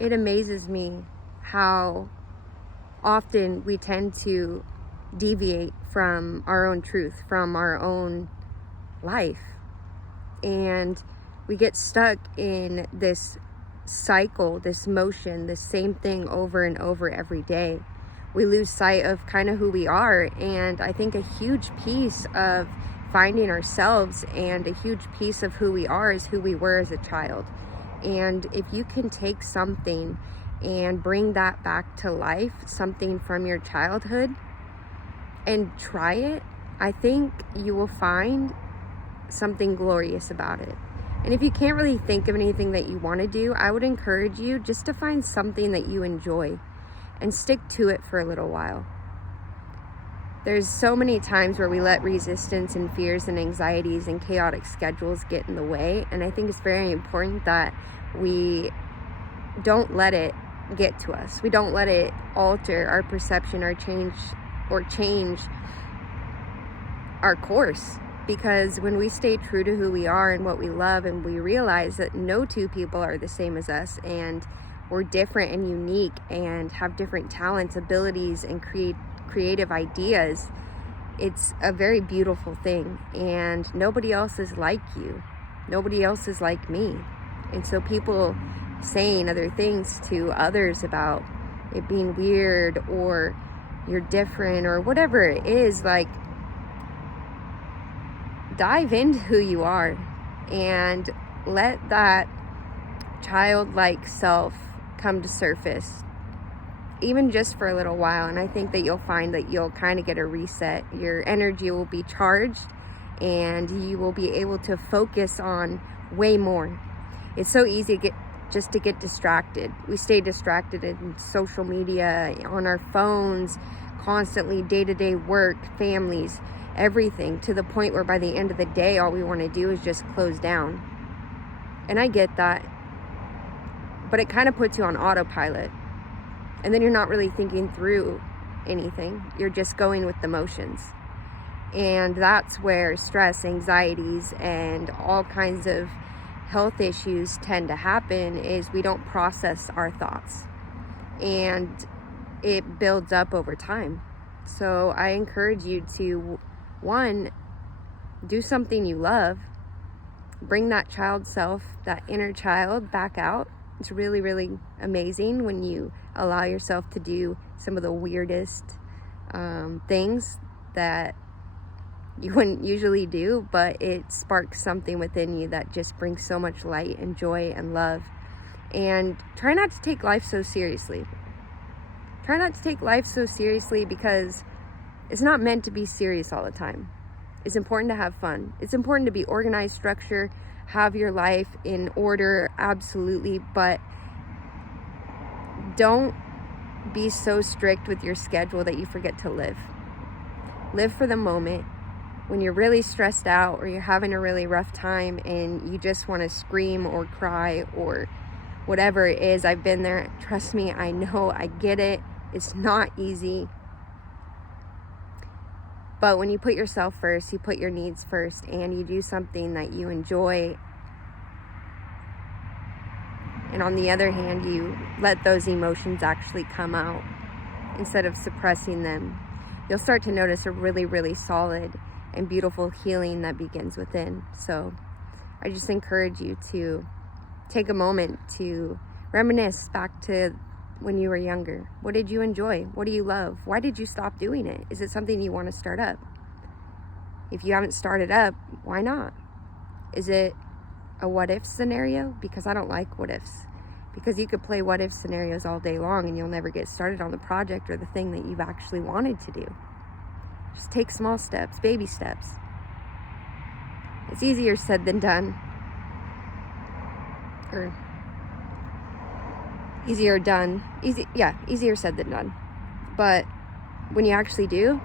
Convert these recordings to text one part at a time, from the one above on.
it amazes me how often we tend to deviate from our own truth, from our own life. And we get stuck in this cycle, this motion, the same thing over and over every day. We lose sight of kind of who we are. And I think a huge piece of finding ourselves and a huge piece of who we are is who we were as a child. And if you can take something and bring that back to life, something from your childhood, and try it, I think you will find something glorious about it. And if you can't really think of anything that you want to do, I would encourage you just to find something that you enjoy and stick to it for a little while. There's so many times where we let resistance and fears and anxieties and chaotic schedules get in the way, and I think it's very important that we don't let it get to us. We don't let it alter our perception or change our course. Because when we stay true to who we are and what we love, and we realize that no two people are the same as us, and we're different and unique and have different talents, abilities, and creative ideas, it's a very beautiful thing. And nobody else is like you. Nobody else is like me. And so people saying other things to others about it being weird or you're different or whatever it is, like, dive into who you are and let that childlike self come to surface, even just for a little while. And I think that you'll find that you'll kind of get a reset. Your energy will be charged and you will be able to focus on way more. It's so easy to get distracted. We stay distracted in social media, on our phones, constantly, day-to-day work, families, everything, to the point where by the end of the day, all we want to do is just close down. And I get that, but it kind of puts you on autopilot. And then you're not really thinking through anything. You're just going with the motions. And that's where stress, anxieties, and all kinds of health issues tend to happen, is we don't process our thoughts. And it builds up over time. So I encourage you to, one, do something you love. Bring that child self, that inner child, back out. It's really, really amazing when you allow yourself to do some of the weirdest things that you wouldn't usually do, but it sparks something within you that just brings so much light and joy and love. And try not to take life so seriously. Try not to take life so seriously, because it's not meant to be serious all the time. It's important to have fun. It's important to be organized, structure, have your life in order, absolutely, but don't be so strict with your schedule that you forget to live. Live for the moment. When you're really stressed out or you're having a really rough time and you just want to scream or cry or whatever it is, I've been there. Trust me, I know, I get it. It's not easy. But when you put yourself first, you put your needs first, and you do something that you enjoy, and on the other hand, you let those emotions actually come out instead of suppressing them, you'll start to notice a really, really solid and beautiful healing that begins within. So I just encourage you to take a moment to reminisce back to when you were younger. What did you enjoy? What do you love? Why did you stop doing it? Is it something you want to start up? If you haven't started up, why not? Is it a what if scenario? Because I don't like what ifs. Because you could play what if scenarios all day long and you'll never get started on the project or the thing that you've actually wanted to do. Just take small steps, baby steps. It's easier said than done. Or easier said than done. But when you actually do,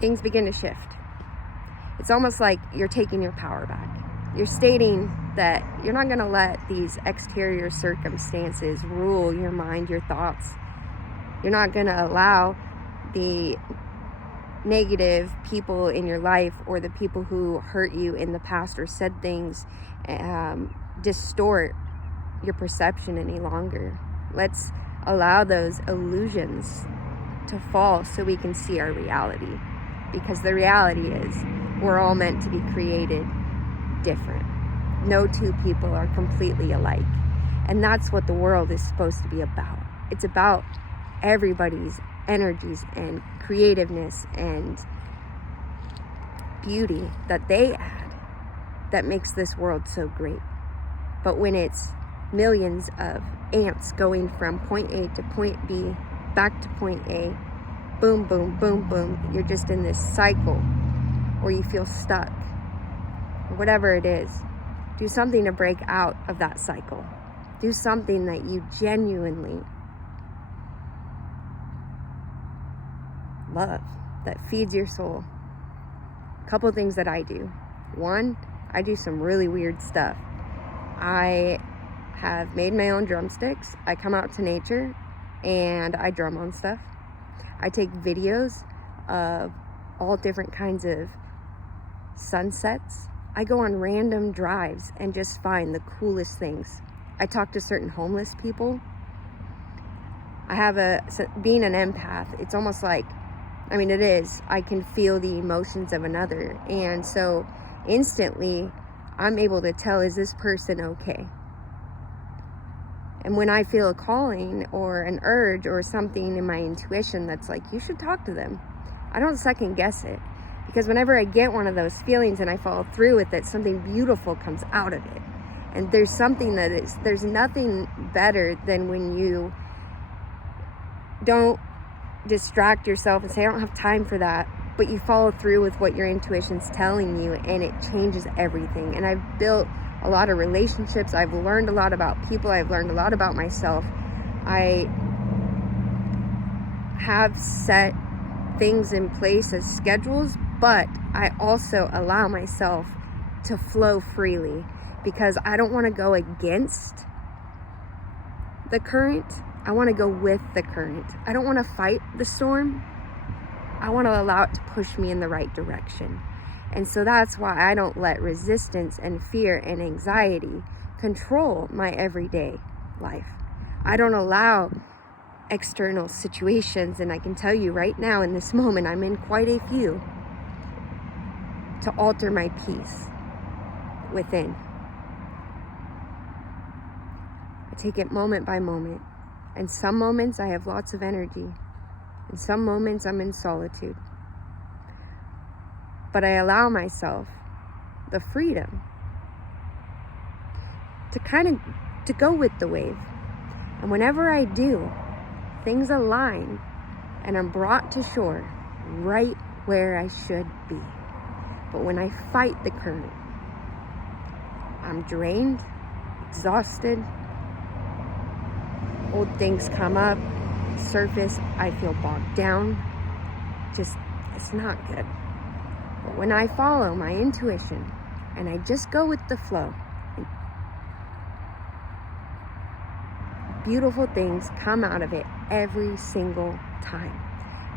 things begin to shift. It's almost like you're taking your power back. You're stating that you're not going to let these exterior circumstances rule your mind, your thoughts. You're not going to allow the negative people in your life or the people who hurt you in the past or said things distort your perception any longer. Let's allow those illusions to fall so we can see our reality. Because the reality is, we're all meant to be created different. No two people are completely alike. And that's what the world is supposed to be about. It's about everybody's energies and creativeness and beauty that they add that makes this world so great. But when it's millions of ants going from point A to point B, back to point A, boom, boom, boom, boom, you're just in this cycle, or you feel stuck, or whatever it is. Do something to break out of that cycle. Do something that you genuinely love, that feeds your soul. A couple of things that I do. One, I do some really weird stuff. I have made my own drumsticks. I come out to nature and I drum on stuff. I take videos of all different kinds of sunsets. I go on random drives and just find the coolest things. I talk to certain homeless people. Being an empath, it's almost like, it is, I can feel the emotions of another. And so instantly, I'm able to tell, is this person okay? And when I feel a calling or an urge or something in my intuition that's like, you should talk to them, I don't second guess it. Because whenever I get one of those feelings and I follow through with it, something beautiful comes out of it. And there's nothing better than when you don't distract yourself and say, I don't have time for that, but you follow through with what your intuition's telling you, and it changes everything. And I've built a lot of relationships. I've learned a lot about people. I've learned a lot about myself. I have set things in place as schedules, but I also allow myself to flow freely because I don't want to go against the current. I want to go with the current. I don't want to fight the storm. I want to allow it to push me in the right direction. And so that's why I don't let resistance and fear and anxiety control my everyday life. I don't allow external situations, and I can tell you right now in this moment, I'm in quite a few, to alter my peace within. I take it moment by moment. And some moments I have lots of energy. And some moments I'm in solitude. But I allow myself the freedom to go with the wave. And whenever I do, things align and I'm brought to shore right where I should be. But when I fight the current, I'm drained, exhausted, old things come up, surface, I feel bogged down. It's not good. But when I follow my intuition and I just go with the flow, beautiful things come out of it every single time.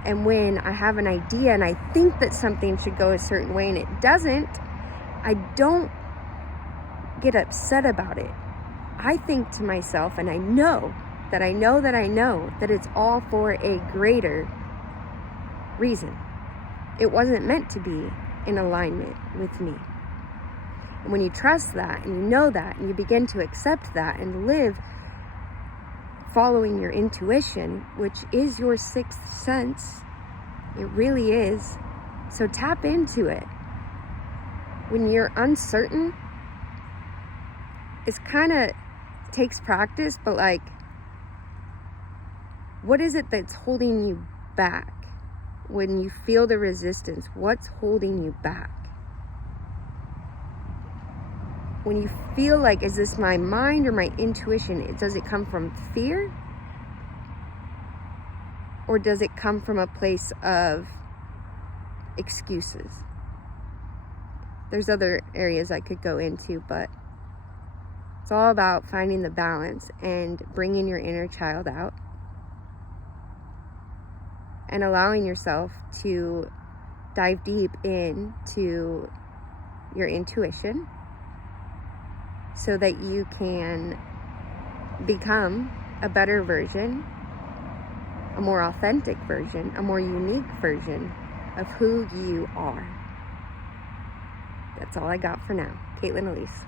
And when I have an idea and I think that something should go a certain way and it doesn't, I don't get upset about it. I think to myself, and I know that it's all for a greater reason. It wasn't meant to be in alignment with me. And when you trust that and you know that and you begin to accept that and live following your intuition, which is your sixth sense, it really is. So tap into it. When you're uncertain, it's kind of takes practice, but like, what is it that's holding you back? When you feel the resistance, what's holding you back? When you feel like, is this my mind or my intuition? Does it come from fear? Or does it come from a place of excuses? There's other areas I could go into, but it's all about finding the balance and bringing your inner child out and allowing yourself to dive deep into your intuition so that you can become a better version, a more authentic version, a more unique version of who you are. That's all I got for now. Caitlin Elise.